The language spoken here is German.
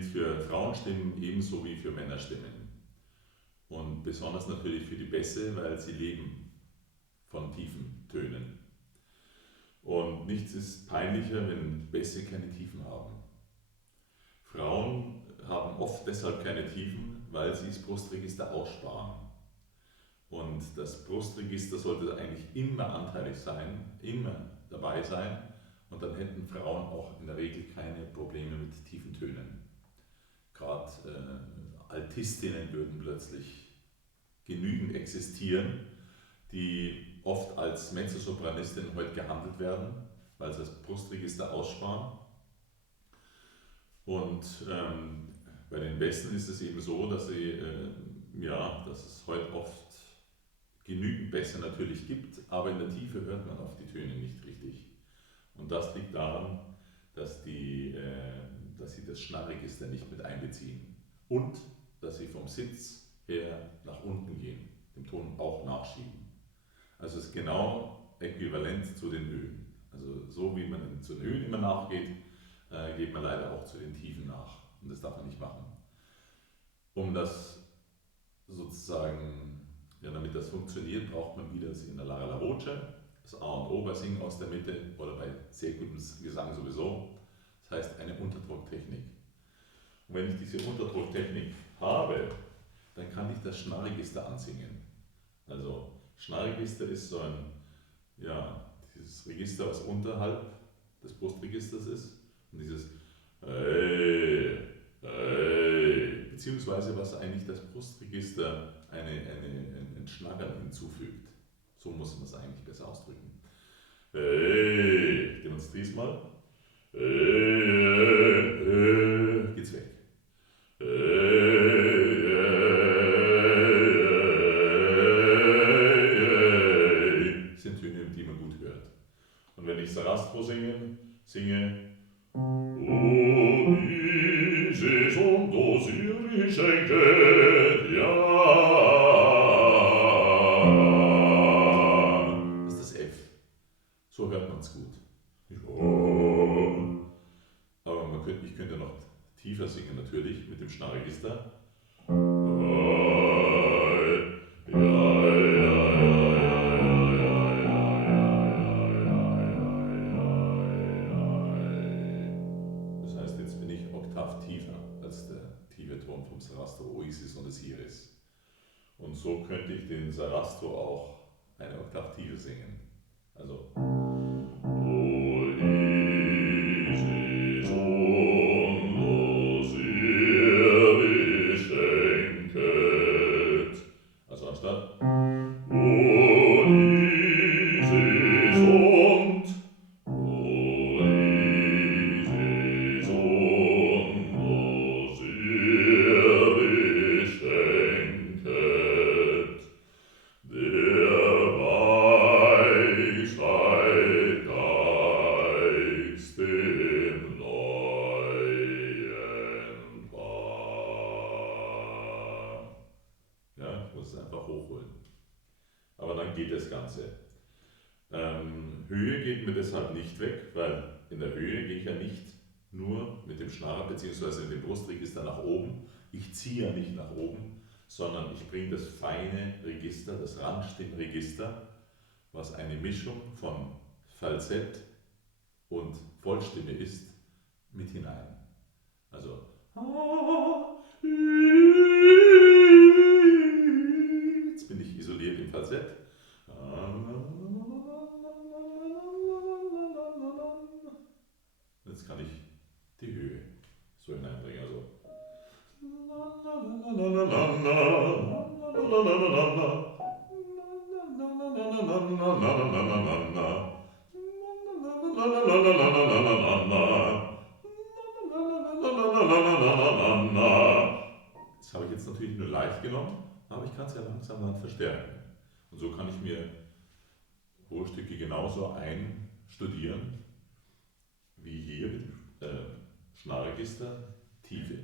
gilt für Frauenstimmen ebenso wie für Männerstimmen. Und besonders natürlich für die Bässe, weil sie leben von tiefen Tönen. Und nichts ist peinlicher, wenn Bässe keine Tiefen haben. Frauen haben oft deshalb keine Tiefen, weil sie das Brustregister aussparen. Und das Brustregister sollte eigentlich immer anteilig sein, immer dabei sein. Und dann hätten Frauen auch in der Regel keine Probleme mit tiefen Tönen. Gerade Altistinnen würden plötzlich genügend existieren, die oft als Mezzosopranistinnen heute gehandelt werden, weil sie das Brustregister aussparen. Und bei den Besten ist es eben so, dass dass es heute oft genügend Bässe natürlich gibt, aber in der Tiefe hört man oft die Töne nicht richtig. Und das liegt daran, dass sie das Schnarregister nicht mit einbeziehen und dass sie vom Sitz her nach unten gehen, dem Ton auch nachschieben. Also es ist genau äquivalent zu den Höhen. Also so wie man zu den Höhen immer nachgeht, geht man leider auch zu den Tiefen nach. Und das darf man nicht machen. Um das sozusagen, damit das funktioniert, braucht man wieder das in der La Voce, das A und O bei Singen aus der Mitte oder bei sehr gutem Gesang sowieso. Das heißt eine Unterdrucktechnik. Und wenn ich diese Unterdrucktechnik habe, dann kann ich das Schnarregister ansingen. Also Schnarregister ist so dieses Register, was unterhalb des Brustregisters ist. Und dieses beziehungsweise was eigentlich das Brustregister ein Schnackern hinzufügt. So muss man es eigentlich besser ausdrücken. Ich demonstriere es mal. Geht's weg. Sind Töne, die man gut hört. Und wenn ich Sarastro singe, O Isis und Osiris schenket, ja. Das ist das F. So hört man es gut. Aber ich könnte noch tiefer singen natürlich mit dem Schnarregister. Das heißt, jetzt bin ich oktav tiefer als der tiefe Ton vom Sarastro, O Isis und des Iris. Und so könnte ich den Sarastro auch eine Oktav tiefer singen. Also O Isis und Osiris schenket. Also anstatt O Isis und Osiris und Osiris schenket der Weisheit Geist im neuen Paar. Ja, ich muss es einfach hochholen. Aber dann geht das Ganze. Höhe geht mir deshalb nicht weg, weil in der Höhe gehe ich ja nicht nur mit dem Schnarrer bzw. mit dem Brustregister nach oben. Ich ziehe ja nicht nach oben, sondern ich bringe das feine Register, das Randstimmregister, was eine Mischung von Falsett und Vollstimme ist, mit hinein. Also jetzt bin ich isoliert im Falsett. Jetzt kann ich die Höhe so hineinbringen. Also das habe ich jetzt natürlich nur leicht genommen, aber ich kann es ja langsam dann verstärken. Und so kann ich mir hohe Stücke genauso einstudieren wie hier mit dem Schnarregister, Tiefe.